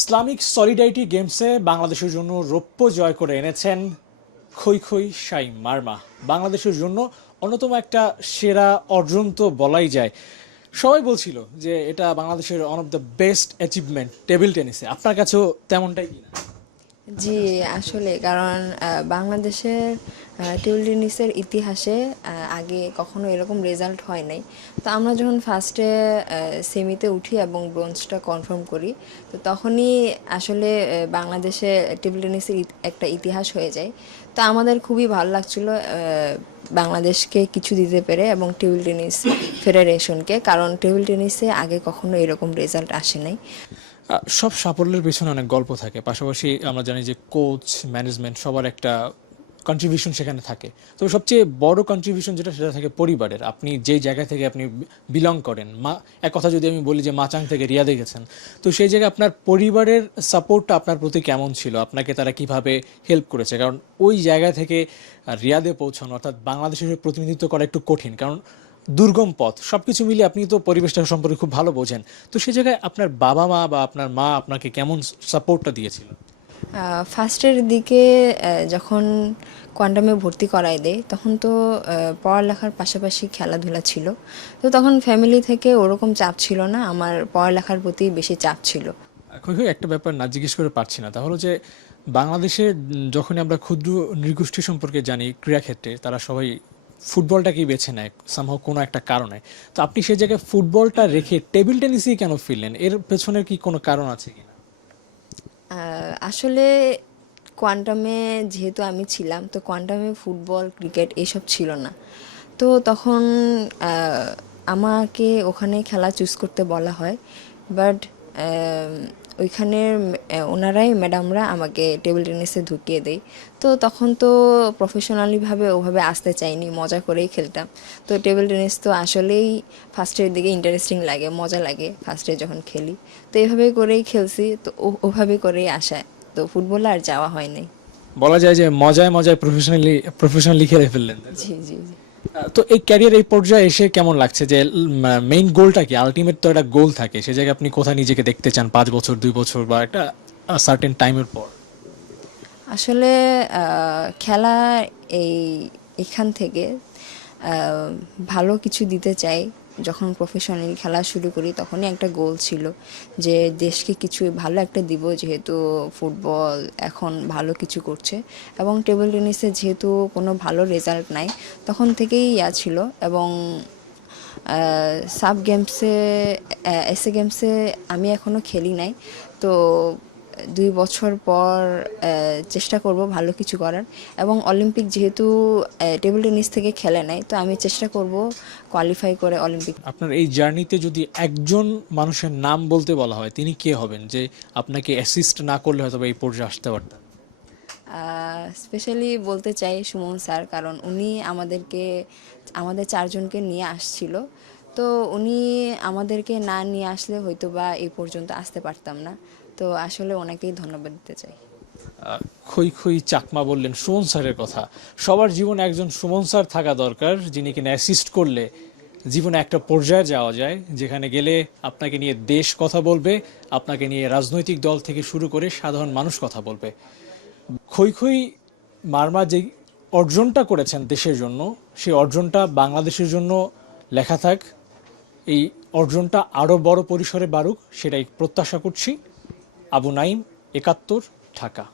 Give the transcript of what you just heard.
Islamic solidarity গেমসে বাংলাদেশের জন্য রৌপ্য জয় করে এনেছেন খই খই শাইম মারমা। বাংলাদেশের জন্য অন্যতম একটা সেরা অর্জন তো বলাই যায়। সবাই বলছিল যে এটা বাংলাদেশের one of the best achievement table টেনিসে। আপনার কাছেও তেমনটাই কিনা? জি, আসলে কারণ বাংলাদেশের টেবিল টেনিসের ইতিহাসে আগে কখনো এরকম রেজাল্ট হয় নাই। তো আমরা যখন ফার্স্টে সেমিতে উঠি এবং ব্রোঞ্জটা কনফার্ম করি, তো তখনই আসলে বাংলাদেশে টেবিল টেনিসের একটা ইতিহাস হয়ে যায়। তো আমাদের খুবই ভালো লাগছিল বাংলাদেশকে কিছু দিতে পেরে এবং টেবিল টেনিস ফেডারেশনকে, কারণ টেবিল টেনিসে আগে কখনো এরকম রেজাল্ট আসে নাই। সব সাফল্যের পেছনে অনেক গল্প থাকে, পাশাপাশি আমরা জানি যে কোচ ম্যানেজমেন্ট সবার একটা কন্ট্রিবিউশন সেখানে থাকে। তো সবচেয়ে বড় কন্ট্রিবিউশন যেটা সেটা থাকে পরিবারের। আপনি যেই জায়গা থেকে আপনি বিলং করেন, এক কথা যদি আমি বলি যে মাচাং থেকে রিয়াদে গেছেন, তো সেই জায়গায় আপনার পরিবারের সাপোর্টটা আপনার প্রতি কেমন ছিল? আপনাকে তারা কিভাবে হেল্প করেছে? কারণ ওই জায়গা থেকে রিয়াদে পৌঁছানো অর্থাৎ বাংলাদেশের প্রতিনিধিত্ব করা একটু কঠিন, কারণ দুর্গম পথ। সব কিছু মিলিয়ে আপনি তো পরিবেশটা সম্পর্কে খুব ভালো বোঝেন। তো সে জায়গায় আপনার বাবা মা বা আপনার মা আপনাকে কেমন সাপোর্টটা দিয়েছিল? ফার্স্টের দিকে যখন কোয়ান্টামে ভর্তি করায় দেয়, তখন তো পড়ালেখার পাশাপাশি খেলাধুলা ছিল। তো তখন ফ্যামিলি থেকে ওরকম চাপ ছিল না, আমার পড়ালেখার প্রতি বেশি চাপ ছিল। খই খই একটা ব্যাপার না জিজ্ঞেস করে পারছি না, তা হলো যে বাংলাদেশে যখনই আমরা ক্ষুদ্র নৃগোষ্ঠী সম্পর্কে জানি ক্রীড়াক্ষেত্রে, তারা সবাই ফুটবলটাকেই বেছে নেয় সামহাও কোনো একটা কারণে। তো আপনি সেই জায়গায় ফুটবলটা রেখে টেবিল টেনিসই কেন ফিরলেন? এর পেছনে কি কোনো কারণ আছে কিনা? আসলে কোয়ান্টামে যেহেতু আমি ছিলাম, তো কোয়ান্টামে ফুটবল ক্রিকেট এসব ছিল না। তো তখন আমাকে ওখানে খেলা চুজ করতে বলা হয়, বাট ওইখানের ওনারাই ম্যাডামরা আমাকে টেবিল টেনিসে ঢুকিয়ে দেয়। তো তখন তো প্রফেশনালিভাবে ওভাবে আসতে চাইনি, মজা করেই খেলতাম। তো টেবিল টেনিস তো আসলেই ফার্স্টের দিকে ইন্টারেস্টিং লাগে, মজা লাগে ফার্স্টে যখন খেলি। তো এভাবে করেই খেলছি, তো ওভাবে করেই আসা। তো ফুটবলে আর যাওয়া হয় নাই। বলা যায় যে মজায় মজায় প্রফেশনালি খেলে ফেললেন, তাই তো? জি, জি, জি। তো এই ক্যারিয়ার এই পর্যায়ে এসে কেমন লাগছে যে মেইন গোলটা কি? আলটিমেট তো একটা গোল থাকে, সে জায়গায় আপনি কোথায় নিজেকে দেখতে চান ৫ বছর, ২ বছর বা একটা সার্টেন টাইমের পর? আসলে খেলা এই এখান থেকে ভালো কিছু দিতে চাই। যখন প্রফেশনালি খেলা শুরু করি তখনই একটা গোল ছিল যে দেশকে কিছু ভালো একটা দিব, যেহেতু ফুটবল এখন ভালো কিছু করছে এবং টেবিল টেনিসে যেহেতু কোনো ভালো রেজাল্ট নাই, তখন থেকেই ছিল। এবং সাব গেমসে, এসএ গেমসে আমি এখনও খেলি নাই। তো 2 বছর পর চেষ্টা করব ভালো কিছু করার। এবং অলিম্পিক যেহেতু টেবিল টেনিস থেকে খেলে নাই, তো আমি চেষ্টা করব কোয়ালিফাই করে অলিম্পিক। আপনার এই জার্নিতে যদি একজন মানুষের নাম বলতে বলা হয়, তিনি কে হবেন যে আপনাকে অ্যাসিস্ট না করলে হয়তো বা এই পর্যায়ে আসতে পারতেন? স্পেশালি বলতে চাই সুমন স্যার, কারণ উনি আমাদের চারজনকে নিয়ে আসছিল। তো উনি আমাদেরকে না নিয়ে আসলে হয়তো বা এই পর্যন্ত আসতে পারতাম না। তো আসলে ওনাকেই ধন্যবাদ দিতে চাই। খই খই চাকমা বললেন সুমন স্যারের কথা। সবার জীবনে একজন সুমন স্যার থাকা দরকার, যিনি কিনা অ্যাসিস্ট করলে জীবনে একটা পর্যায়ে যাওয়া যায়, যেখানে গেলে আপনাকে নিয়ে দেশ কথা বলবে, আপনাকে নিয়ে রাজনৈতিক দল থেকে শুরু করে সাধারণ মানুষ কথা বলবে। খই খই মারমা যে অর্জনটা করেছেন দেশের জন্য, সেই অর্জনটা বাংলাদেশের জন্য লেখা থাক। এই অর্জনটা আরও বড় পরিসরে বাড়ুক, সেটাই প্রত্যাশা করছি। আবু নাইম, ৭১, ঢাকা।